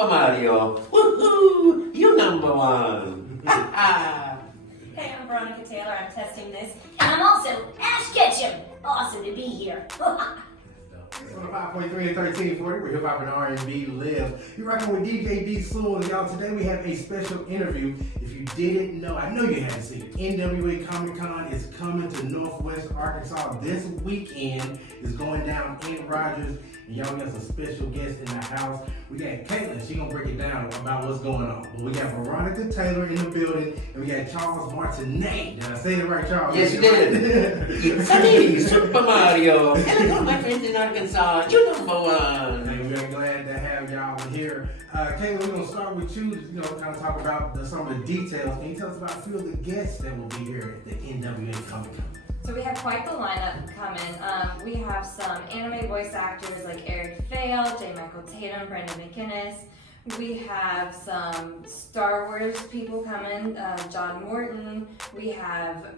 Super Mario. Woohoo! You number one. Hey, I'm Veronica Taylor. I'm testing this. And I'm also Ash Ketchum. Awesome to be here. It's on the 5.3 and 1340, where hip hop and R&B live. You're rocking with DJ D Soul, and y'all, today we have a special interview. If you didn't know, I know you haven't seen it. NWA Comic Con is coming to Northwest Arkansas this weekend. It's going down in Rogers, and y'all got some special guests in the house. We got Caitlin, she gonna break it down about what's going on. But we got Veronica Taylor in the building, and we got Charles Martinet. Did I say it right, Charles? Yes, you did. It's me, Super Mario. Hello, my friends in Arkansas. You number one. Hey, we're glad to have y'all here. Caitlin, we're gonna start with you. Kind of talk about some of the details. Can you tell us about a few of the guests that will be here at the NWA Comic Con? So we have quite the lineup coming. We have some anime voice actors like Eric Fail, J. Michael Tatum, Brandon McInnes. We have some Star Wars people coming, John Morton. We have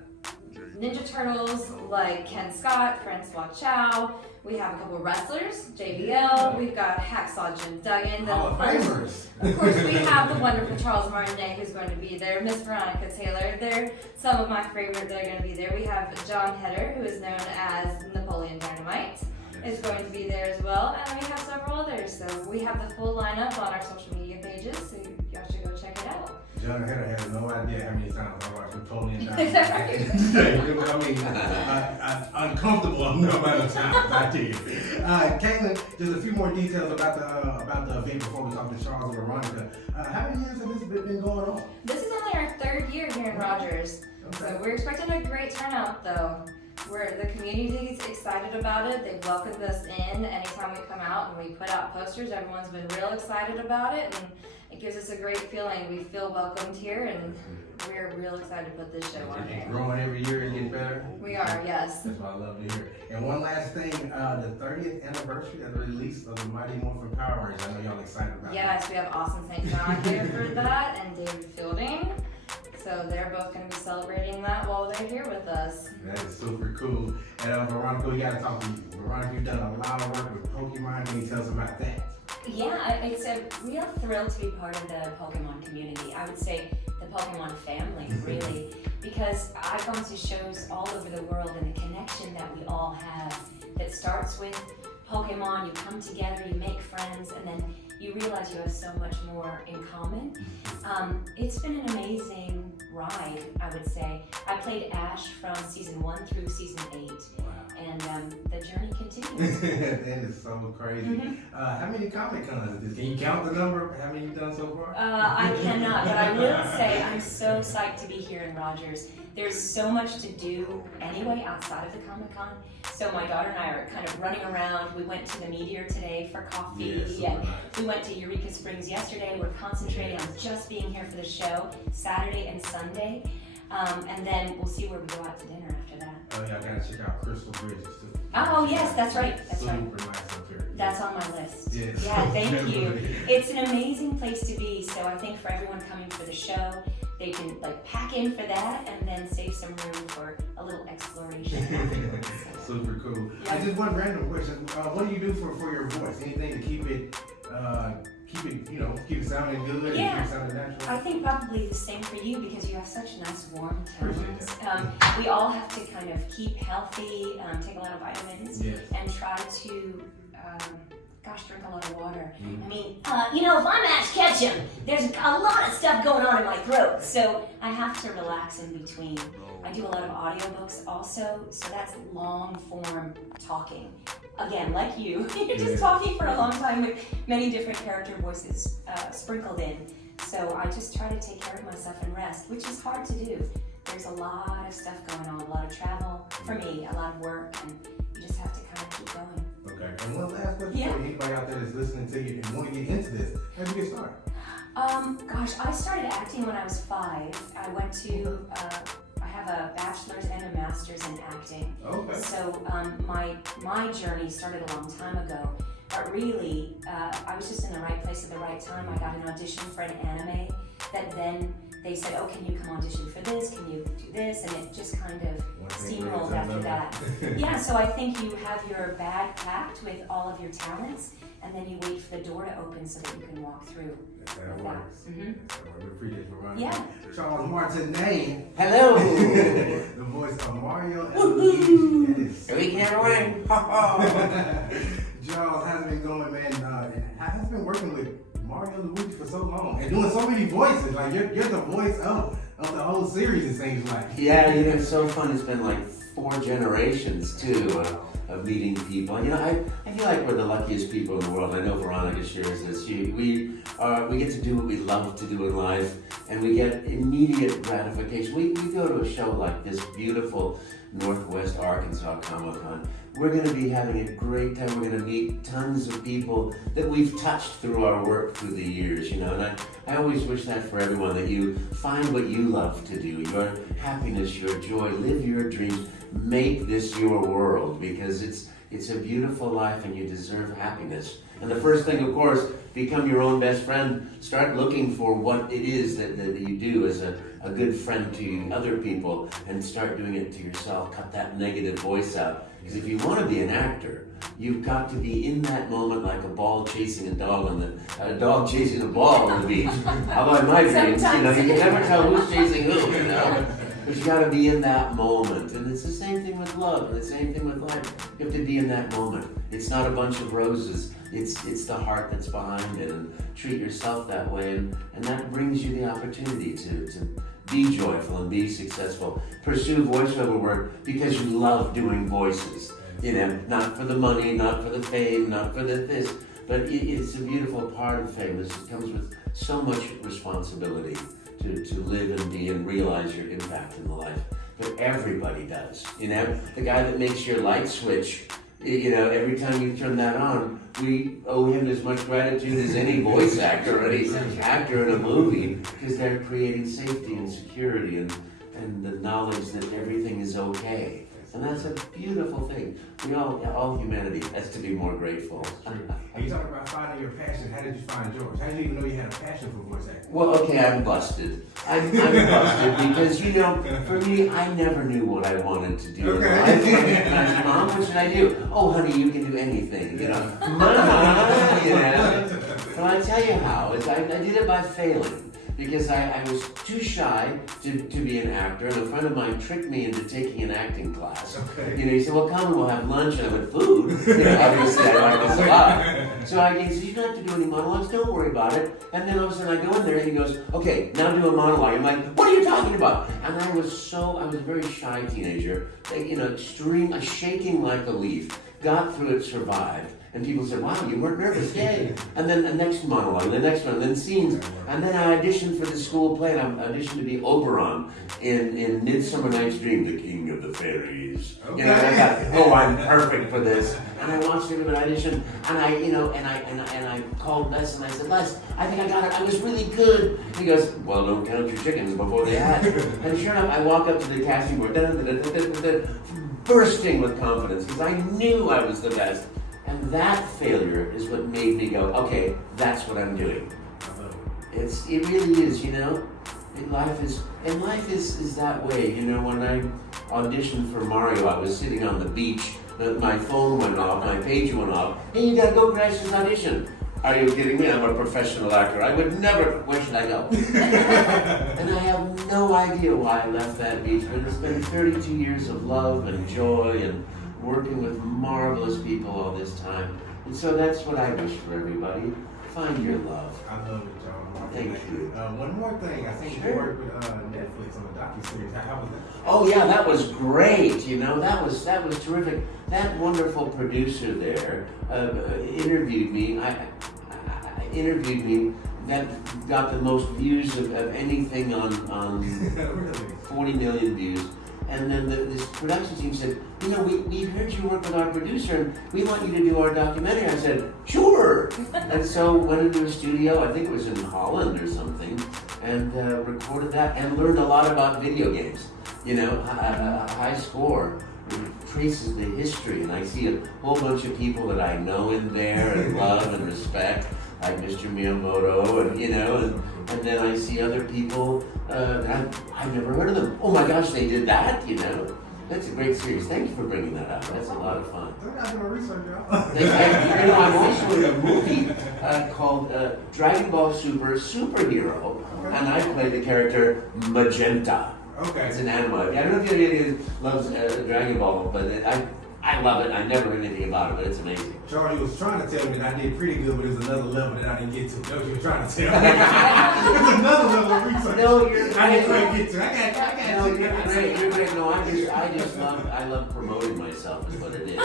Ninja Turtles like Ken Scott, Francois Chow. We have a couple of wrestlers, JBL. We've got Hacksaw Jim Duggan. Hall of Famers. Of course, we have the wonderful Charles Martinet who's going to be there. Miss Veronica Taylor. They're some of my favorites that are going to be there. We have John Heder, who is known as Napoleon Dynamite, is going to be there as well. And we have several others. So we have the full lineup on our social media pages, so y'all should go check it out. John Heder has no idea how many times I watched Napoleon Dynamite. Is that right? I mean, uncomfortable amount of times I did. Caitlin, just a few more details about the event before we talk to Charles and Veronica. How many years has this been going on? This is only our third year here in Rogers. So we're expecting a great turnout though. The community's excited about it. They've welcomed us in anytime we come out and we put out posters. Everyone's been real excited about it, and it gives us a great feeling. We feel welcomed here, and we're real excited to put this show on It's here. growing every year and getting better. We are, yes. That's what I love to hear. And one last thing, the 30th anniversary of the release of the Mighty Morphin Power Rangers. I know y'all excited about Yes, we have Austin St. John here for that, and David Fielding. So they're both going to be celebrating that while they're here with us. That is super cool. And Veronica, we got to talk to you. Veronica, you've done a lot of work with Pokemon. Can you tell us about that? Yeah, it's a real thrill to be part of the Pokemon community. I would say the Pokemon family, really, because I've gone to shows all over the world, and the connection that we all have that starts with Pokemon. You come together, you make friends, and then you realize you have so much more in common. It's been an amazing ride, I would say. I played Ash from season 1 through season 8. And the journey continues. That is so crazy. How many Comic Cons is this? Can you count the number? How many you've done so far? I cannot, but I will say I'm so psyched to be here in Rogers. There's so much to do anyway outside of the Comic Con. So my daughter and I are kind of running around. We went to the Meteor today for coffee. And we went to Eureka Springs yesterday. We're concentrating on just being here for the show, Saturday and Sunday. And then we'll see where we go out to dinner after that. Oh yeah, I gotta check out Crystal Bridges too. Oh yes, that's right. That's right. Super nice up here. That's on my list. Yes. Yeah, thank you. It's an amazing place to be. So I think for everyone coming for the show, they can like pack in for that and then save some room for a little exploration. Super cool. Yeah. And just one random question. What do you do for your voice? Anything to keep it sounding good? Yeah. Keep it sounding natural? I think probably the same for you because you have such nice warm Appreciate tones. We all have to kind of keep healthy, take a lot of vitamins, Yes. and try to, drink a lot of water. I mean, If I'm Ash Ketchum, there's a lot of stuff going on in my throat, so I have to relax in between. I do a lot of audiobooks also, so that's long form talking. Again, like you, you're just talking for a long time with many different character voices sprinkled in. So I just try to take care of myself and rest, which is hard to do. There's a lot of stuff going on, a lot of travel for me, a lot of work, and you just have to kind of keep going. Okay. And one last question Yeah. for anybody out there that's listening to you and want to get into this. How did you get started? I started acting when I was 5. I went to, I have a bachelor's and a master's in acting. Okay. So my journey started a long time ago, but really, I was just in the right place at the right time. I got an audition for an anime that then they said, oh, can you come audition for this? Can you do this? And it just kind of steamrolled after that. Yeah, so I think you have your bag packed with all of your talents, and then you wait for the door to open so that you can walk through. That works. Mm-hmm. We appreciate you running. Yeah. Charles Martinet, Hello. the voice of Mario and Luigi. Yes. We can't win. Charles, how's it been going, man? How's it been working with Mario and Luigi for so long and doing so many voices? Like you're the voice of the whole series. It seems like. Yeah, you know, it's so fun. It's been like 4 generations too of meeting people. You know, I feel like we're the luckiest people in the world. I know Veronica shares this. We get to do what we love to do in life, and we get immediate gratification. We go to a show like this beautiful Northwest Arkansas Comic Con. We're going to be having a great time. We're going to meet tons of people that we've touched through our work through the years, you know. And I always wish that for everyone, that you find what you love to do, your happiness, your joy, live your dreams, make this your world, because it's a beautiful life and you deserve happiness. And the first thing, of course, become your own best friend. Start looking for what it is that you do as a good friend to other people, and start doing it to yourself. Cut that negative voice out. Because if you want to be an actor, you've got to be in that moment like a ball chasing a dog a dog chasing a ball on the beach. Although in my dreams, you know, you can never tell who's chasing who, you know. But you got to be in that moment. And it's the same thing with love, and the same thing with life. You have to be in that moment. It's not a bunch of roses. It's the heart that's behind it, and treat yourself that way, and that brings you the opportunity to be joyful and be successful. Pursue voiceover work because you love doing voices. You know, not for the money, not for the fame, not for the this, but it's a beautiful part of fame. It comes with so much responsibility to live and be and realize your impact in the life. But everybody does. You know, the guy that makes your light switch, you know, every time you turn that on, we owe him as much gratitude as any voice actor or any actor in a movie, because they're creating safety and security and the knowledge that everything is okay. And that's a beautiful thing. We all humanity has to be more grateful. And you talking about finding your passion. How did you find yours? How did you even know you had a passion for voice acting? Well, okay, I'm busted. I'm busted because, you know, for me, I never knew what I wanted to do. Okay. I said, Mom, what should I do? Oh, honey, you can do anything, you know. Mom, you know. Well, I tell you how. I did it by failing. Because I was too shy to be an actor, and a friend of mine tricked me into taking an acting class. Okay. You know, he said, well, come and we'll have lunch, and I went, food? You know, obviously I like this a lot. So he said, you don't have to do any monologues, don't worry about it. And then all of a sudden I go in there, and he goes, okay, now do a monologue. I'm like, what are you talking about? And I was a very shy teenager, you know, shaking like a leaf, got through it, survived. And people said, wow, you weren't nervous, yay. And then the next monologue, and the next one, and then scenes. And then I auditioned for the school play, and I auditioned to be Oberon in Midsummer Night's Dream, the King of the Fairies. Okay. You know, and I thought, I'm perfect for this. And I watched everybody audition, and I called Les, and I said, Les, I think I got it, I was really good. He goes, well, don't count your chickens before they hatch. And sure enough, I walk up to the casting board, bursting with confidence, because I knew I was the best. And that failure is what made me go, okay, that's what I'm doing. It really is, you know. Life is that way, you know. When I auditioned for Mario, I was sitting on the beach, my phone went off, my page went off, hey, you gotta go crash this audition. Are you kidding me? I'm a professional actor. I would never, where should I go? And I have no idea why I left that beach, but it's been 32 years of love and joy and working with marvelous people all this time. And so that's what I wish for everybody. Find your love. I love it, John. Thank you. One more thing. I think you worked with Netflix on a docuseries. How was that? Oh yeah, that was great. You know, that was terrific. That wonderful producer there interviewed me. I interviewed me. That got the most views of anything on Really? 40 million views. And then this production team said, you know, we heard you work with our producer, and we want you to do our documentary. I said, sure. And so went into a studio, I think it was in Holland or something, and recorded that and learned a lot about video games. You know, a high score traces the history, and I see a whole bunch of people that I know in there and love and respect, like Mr. Miyamoto, and you know, and then I see other people, I've never heard of them. Oh my gosh, they did that, you know. That's a great series. Thank you for bringing that up. That's a lot of fun. We're not doing research, y'all. I'm also in a movie called Dragon Ball Super Superhero, and I play the character Magenta. Okay. It's an anime. I don't know if anybody loves Dragon Ball, but I love it. I never heard anything about it, but it's amazing. Charlie was trying to tell me that I did pretty good, but there's another level that I didn't get to. That's what you were trying to tell me. There's another level of research. No, you're I didn't quite get to. I got No, you. you're great. You're great. No, I love promoting myself is what it is.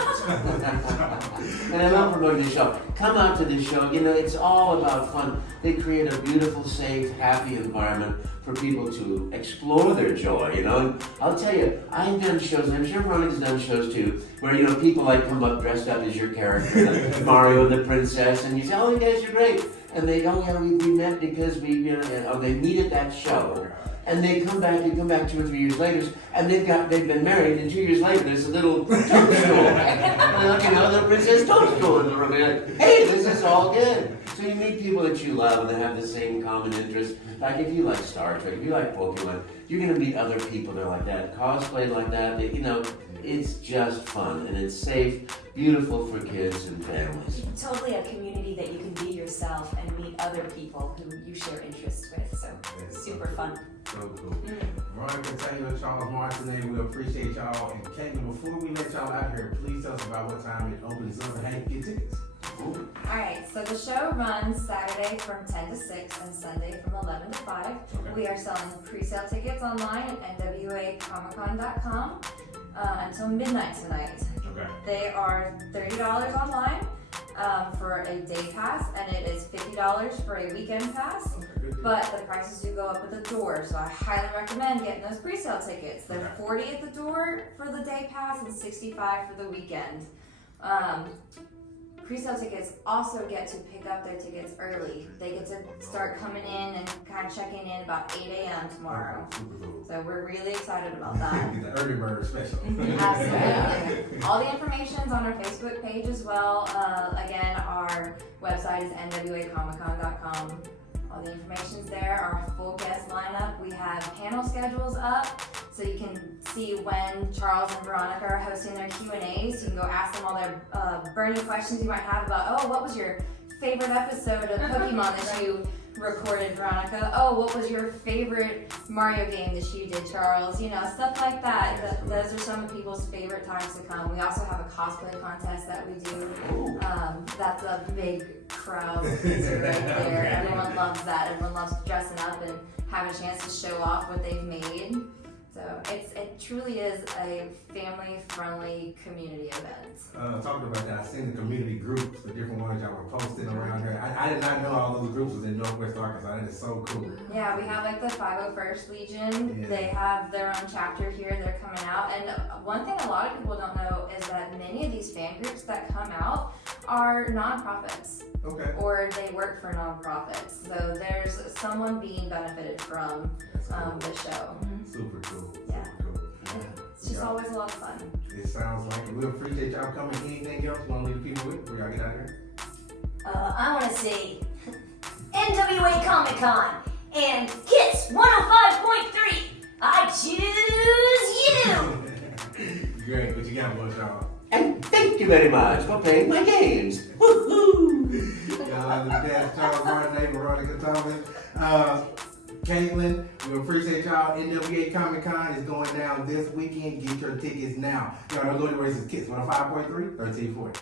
And I love promoting the show. Come out to this show. You know, it's all about fun. They create a beautiful, safe, happy environment for people to explore their joy, you know. And I'll tell you, I've done shows, and I'm sure Veronica's done shows too, where, you know, people like come up dressed up as your character, like Mario and the princess, and you say, oh, you guys are great. And they, oh yeah, we met because we, you know, they meet at that show. And they come back, 2 or 3 years later, and they've been married, and 2 years later, there's a little toadstool. And you know, the princess toadstool in the room. And you're like, hey, this is all good. So you meet people that you love, and they have the same common interests. Like if you like Star Trek, if you like Pokemon, you're gonna meet other people that are like that, cosplay like that. You know, it's just fun, and it's safe, beautiful for kids and families. Totally a community that you can be yourself and meet other people who you share interests with. So super fun. So cool. Veronica Taylor, Charles Martinet, we appreciate y'all. And Caitlin, before we let y'all out here, please tell us about what time it opens up and how you get tickets. Alright, so the show runs Saturday from 10 to 6 and Sunday from 11 to 5. Okay. We are selling pre-sale tickets online at NWAComicCon.com until midnight tonight. Okay. They are $30 online for a day pass, and it is $50 for a weekend pass. But the prices do go up at the door, so I highly recommend getting those pre-sale tickets. They're $40 at the door for the day pass and $65 for the weekend. Pre-sale tickets also get to pick up their tickets early. They get to start coming in and kind of checking in about 8 a.m. tomorrow. So we're really excited about that. Get the early bird special. Absolutely. All the information's on our Facebook page as well. Again, our website is NWAComicCon.com. All the information's there. Our full guest lineup. We have panel schedules up, so you can see when Charles and Veronica are hosting their Q&As. You can go ask them all their burning questions you might have about, oh, what was your favorite episode of Pokemon that you recorded, Veronica? Oh, what was your favorite Mario game that you did, Charles? You know, stuff like that. Those are some of people's favorite times to come. We also have a cosplay contest that we do. That's a big crowd pleaser right there. Everyone loves that. Everyone loves dressing up and having a chance to show off what they've made. So it truly is a family-friendly community event. Talking about that, I seen the community groups, the different ones y'all were posting around here. I did not know all those groups was in Northwest Arkansas. That is so cool. Yeah, we have like the 501st Legion. Yeah. They have their own chapter here. They're coming out. And one thing a lot of people don't know is that many of these fan groups that come out are nonprofits. Okay. Or they work for nonprofits. So there's someone being benefited from the show. Super cool. Yeah. Super cool. Yeah. It's just always a lot of fun. It sounds like it. We appreciate y'all coming. Anything else you want to leave people with before y'all get out of here? I want to say NWA Comic Con and Kiss 105.3. I choose you. Great. What you got for us, y'all? And thank you very much for playing my games. Woohoo! Y'all understand Charles Martinet, Veronica Thomas. Caitlin, we appreciate y'all. NWA Comic Con is going down this weekend. Get your tickets now. Y'all don't go to where this is Kiss 105.3, 1340.